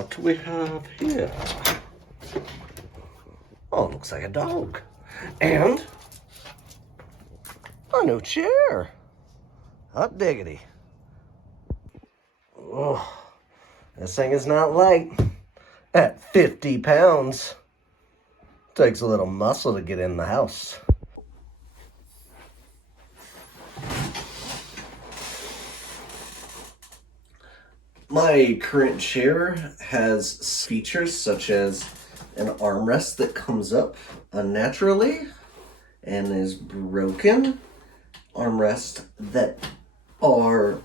What do we have here? Oh, it looks like a dog. And a new chair. Hot diggity. Oh, this thing is not light. At 50 pounds. Takes a little muscle to get in the house. My current chair has features such as an armrest that comes up unnaturally and is broken. Armrests that are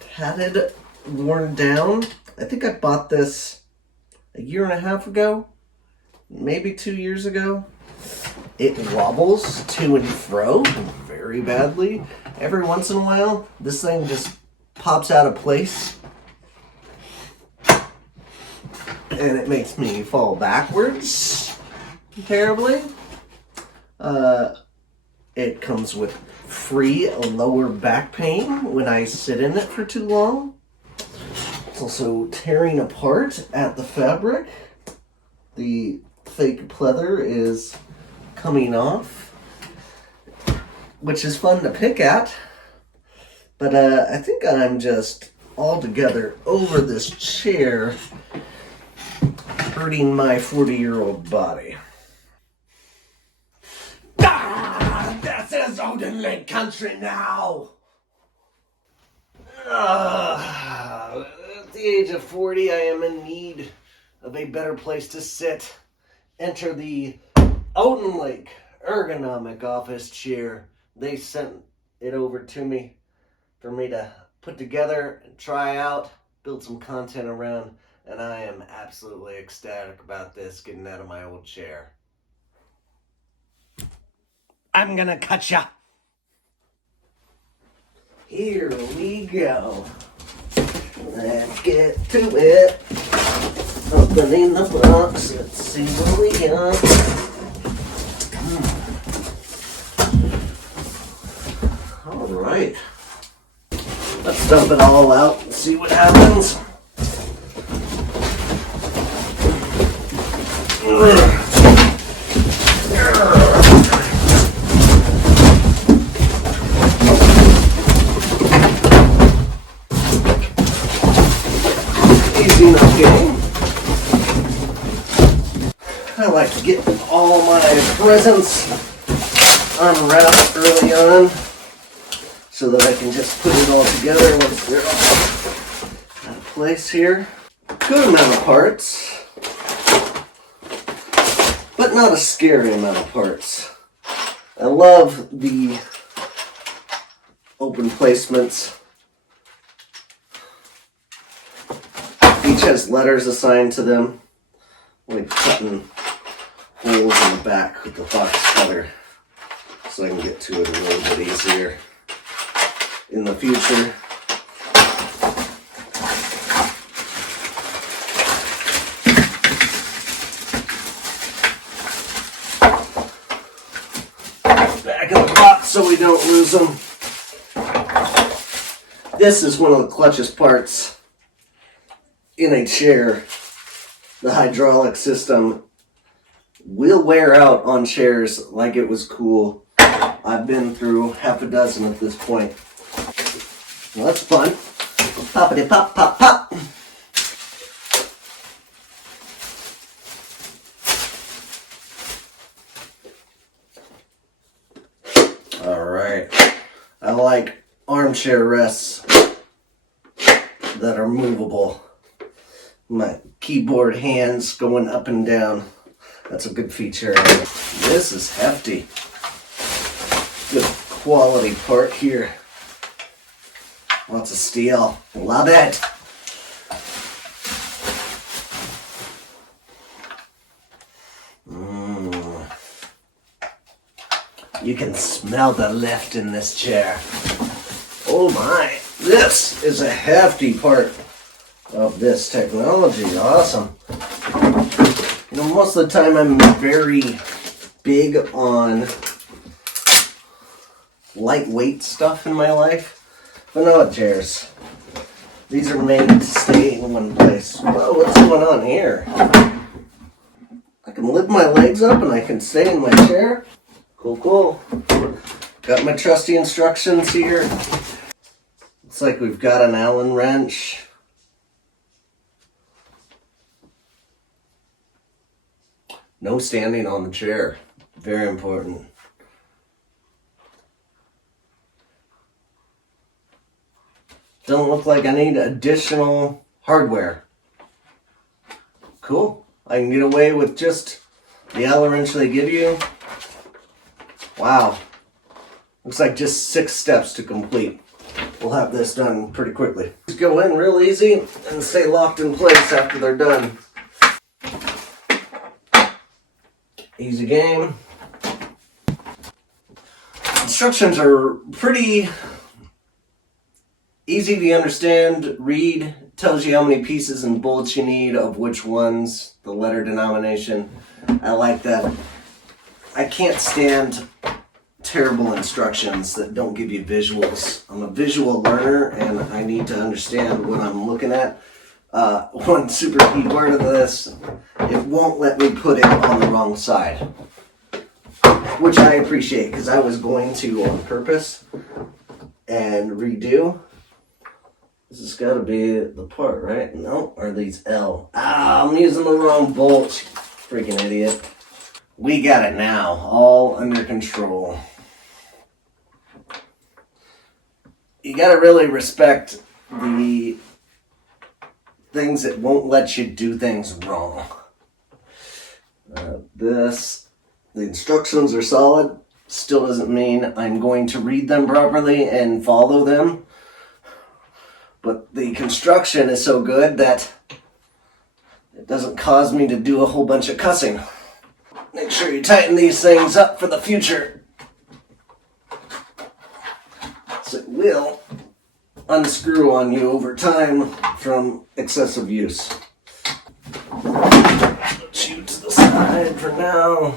tatted, worn down. I think I bought this a year and a half ago, maybe 2 years ago. It wobbles to and fro very badly. Every once in a while, this thing just pops out of place and it makes me fall backwards terribly. It comes with free lower back pain when I sit in it for too long. It's also tearing apart at the fabric. The fake pleather is coming off, which is fun to pick at. But I think I'm just altogether over this chair, hurting my 40-year-old body. This is Odinlake country now! At the age of 40, I am in need of a better place to sit. Enter the Odinlake ergonomic office chair. They sent it over to me for me to put together and try out, build some content around, and I am absolutely ecstatic about this, getting out of my old chair. I'm gonna cut ya. Here we go. Let's get to it. Opening the box. Let's see what we got. All right. Let's dump it all out and see what happens. Easy enough game. I like to get all my presents unwrapped early on, so that I can just put it all together once they're all out of place here. Good amount of parts, but not a scary amount of parts. I love the open placements. Each has letters assigned to them, like cutting holes in the back with the box cutter, so I can get to it a little bit easier in the future. Back in the box so we don't lose them. This is one of the clutchest parts in a chair. The hydraulic system will wear out on chairs like it was cool. I've been through half a dozen at this point. Well, that's fun. Poppity pop, pop, pop. All right. I like armchair rests that are movable. My keyboard hands going up and down. That's a good feature. This is hefty. Good quality part here. Lots of steel. Love it. You can smell the lift in this chair. Oh my. This is a hefty part of this technology. Awesome. You know, most of the time I'm very big on lightweight stuff in my life, but not chairs. These are made to stay in one place. Whoa, what's going on here? I can lift my legs up and I can stay in my chair. Cool, cool. Got my trusty instructions here. Looks like we've got an Allen wrench. No standing on the chair. Very important. Doesn't look like I need additional hardware. Cool. I can get away with just the Allen wrench they give you. Wow. Looks like just 6 steps to complete. We'll have this done pretty quickly. Just go in real easy and stay locked in place after they're done. Easy game. Instructions are pretty easy to understand, read. Tells you how many pieces and bolts you need, of which ones, the letter denomination. I like that. I can't stand terrible instructions that don't give you visuals. I'm a visual learner and I need to understand what I'm looking at. One super key part of this, it won't let me put it on the wrong side, which I appreciate because I was going to on purpose and redo. This has got to be the part, right? No, or these L. Ah, I'm using the wrong bolt. Freaking idiot. We got it now, all under control. You got to really respect the things that won't let you do things wrong. The instructions are solid. Still doesn't mean I'm going to read them properly and follow them. But the construction is so good that it doesn't cause me to do a whole bunch of cussing. Make sure you tighten these things up for the future. So it will unscrew on you over time from excessive use. Put you to the side for now.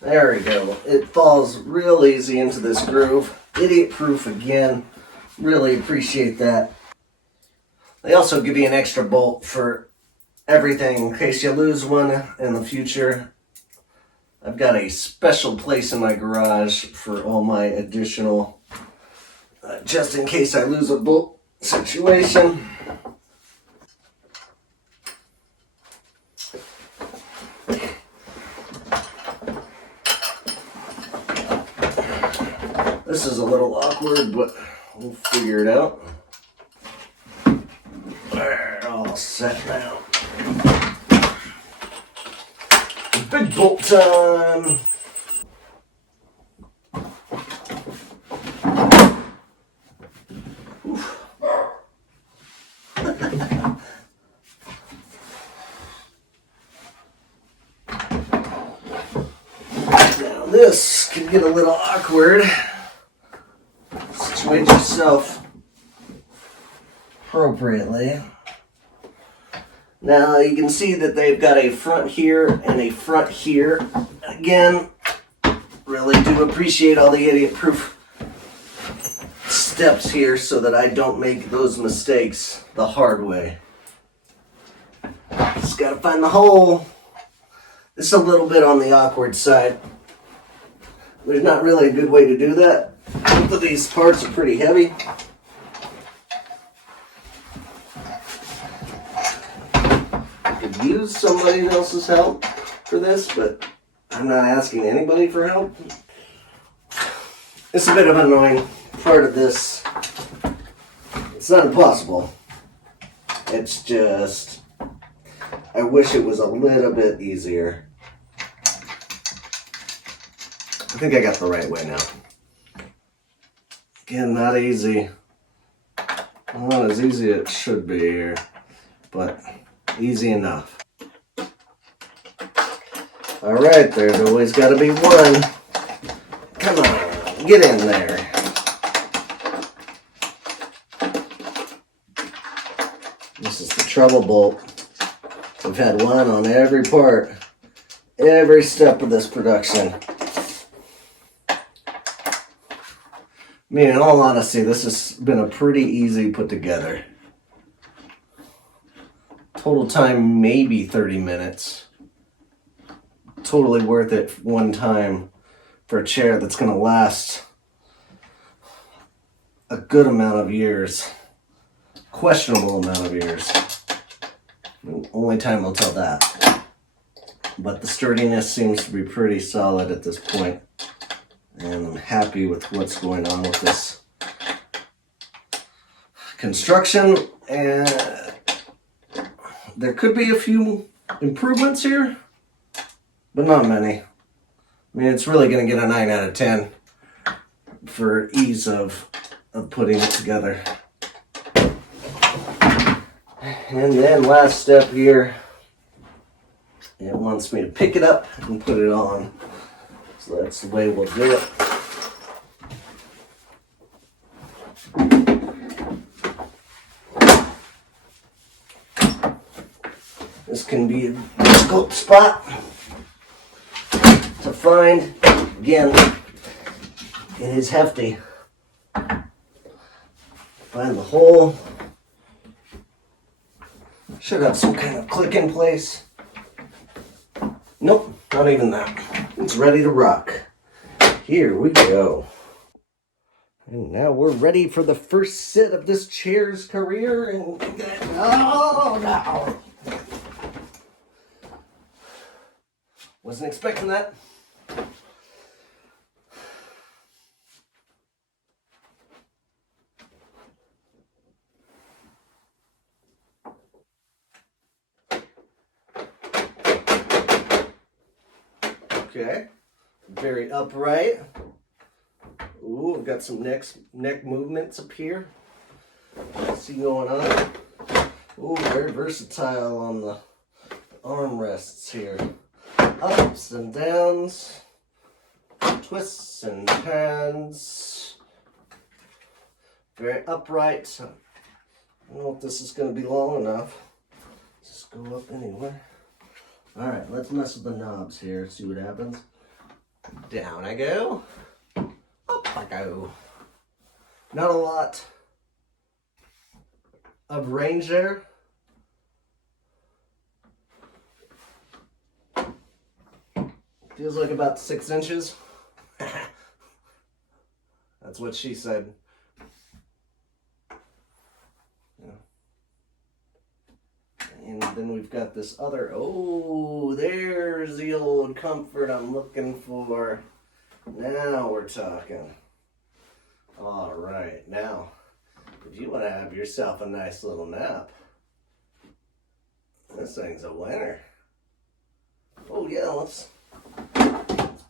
There we go. It falls real easy into this groove. Idiot proof again. Really appreciate that. They also give you an extra bolt for everything in case you lose one in the future. I've got a special place in my garage for all my additional, just in case I lose a bolt situation. This is a little awkward, but we'll figure it out. There, all set now. Big bolt time. Now this can get a little awkward. Situate yourself appropriately. Now you can see that they've got a front here and a front here. Again, really do appreciate all the idiot-proof steps here so that I don't make those mistakes the hard way. Just gotta find the hole. This is a little bit on the awkward side. There's not really a good way to do that. Both of these parts are pretty heavy. I could use somebody else's help for this, but I'm not asking anybody for help. It's a bit of an annoying part of this. It's not impossible. It's just, I wish it was a little bit easier. I think I got the right way now. Again, not easy. Not as easy as it should be here, but easy enough. Alright, there's always got to be one. Come on, get in there. This is the treble bolt. We've had one on every part, every step of this production. I mean, in all honesty, this has been a pretty easy put together. Total time, maybe 30 minutes. Totally worth it one time for a chair that's going to last a good amount of years. Questionable amount of years. Only time will tell that. But the sturdiness seems to be pretty solid at this point. And I'm happy with what's going on with this construction. And there could be a few improvements here, but not many. I mean, it's really going to get a 9 out of 10 for ease of putting it together. And then last step here, it wants me to pick it up and put it on. So that's the way we'll do it. This can be a difficult spot to find. Again, it is hefty. Find the hole. Should have some kind of click in place. Nope, not even that. It's ready to rock. Here we go. And now we're ready for the first sit of this chair's career. And oh no! Wasn't expecting that. Okay, very upright. Ooh, I've got some neck movements up here. See going on. Ooh, very versatile on the armrests here. Ups and downs, twists and turns. Very upright. I don't know if this is going to be long enough. Just go up anywhere. Alright, let's mess with the knobs here, see what happens. Down I go. Up I go. Not a lot of range there. Feels like about 6 inches. That's what she said. And then we've got this other, oh, there's the old comfort I'm looking for. Now we're talking. All right, now, if you want to have yourself a nice little nap, this thing's a winner. Oh yeah, let's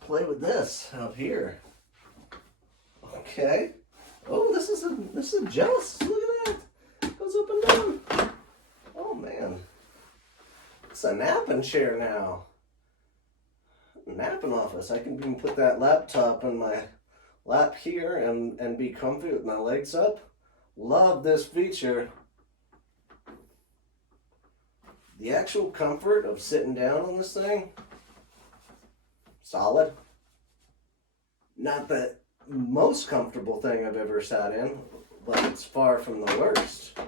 play with this out here. Okay. Oh, this is adjust. Look at that. It goes up and down. Oh man. It's a napping chair now. Napping office. I can even put that laptop in my lap here and be comfy with my legs up. Love this feature. The actual comfort of sitting down on this thing, solid. Not the most comfortable thing I've ever sat in, but it's far from the worst.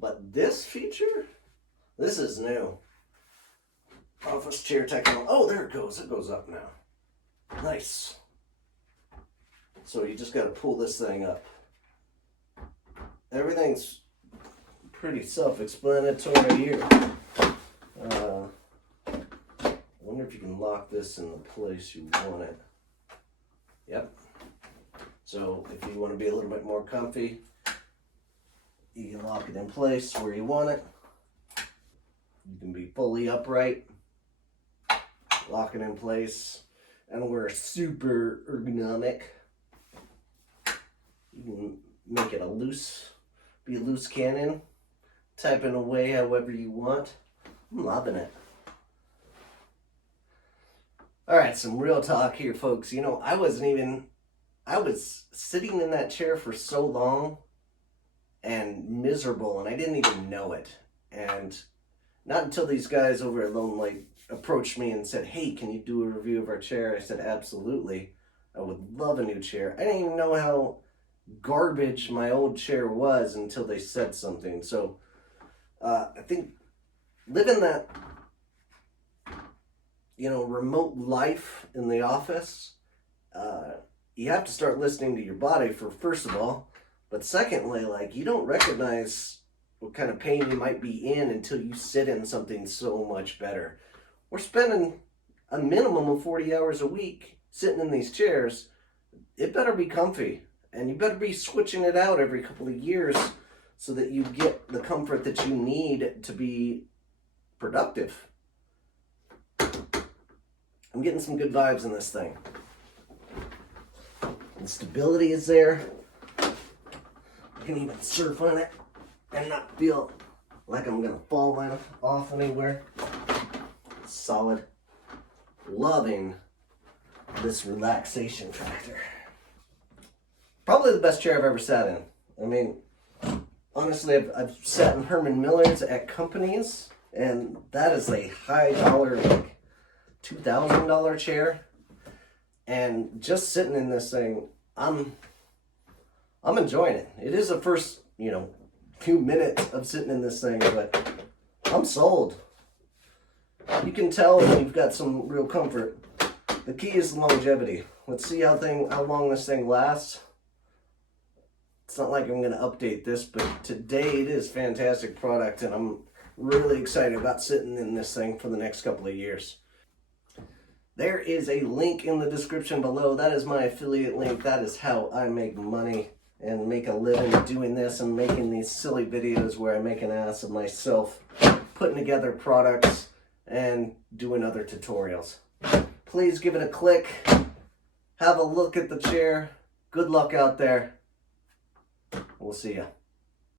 But this feature, this is new. Office chair technology. Oh, there it goes. It goes up now. Nice. So you just got to pull this thing up. Everything's pretty self-explanatory here. I wonder if you can lock this in the place you want it. Yep. So if you want to be a little bit more comfy, you can lock it in place where you want it. You can be fully upright, lock it in place, and we're super ergonomic. You can make it be a loose cannon, type it away however you want. I'm loving it. All right, some real talk here, folks. You know, I was sitting in that chair for so long and miserable, and I didn't even know it. And not until these guys over at Odinlake approached me and said, hey, can you do a review of our chair? I said, absolutely. I would love a new chair. I didn't even know how garbage my old chair was until they said something. So I think living that, remote life in the office, you have to start listening to your body first of all, but secondly, you don't recognize what kind of pain you might be in until you sit in something so much better. We're spending a minimum of 40 hours a week sitting in these chairs. It better be comfy, and you better be switching it out every couple of years so that you get the comfort that you need to be productive. I'm getting some good vibes in this thing. The stability is there. You can even surf on it and not feel like I'm gonna fall off anywhere. Solid. Loving this relaxation factor. Probably the best chair I've ever sat in. I mean, honestly, I've sat in Herman Miller's at companies, and that is a high dollar, $2,000 chair. And just sitting in this thing, I'm enjoying it. It is the first, few minutes of sitting in this thing, but I'm sold. You can tell when you've got some real comfort. The key is longevity. Let's see how long this thing lasts. It's not like I'm going to update this, but today it is a fantastic product, and I'm really excited about sitting in this thing for the next couple of years. There is a link in the description below. That is my affiliate link. That is how I make money and make a living doing this and making these silly videos where I make an ass of myself, putting together products and doing other tutorials. Please give it a click. Have a look at the chair. Good luck out there. We'll see ya.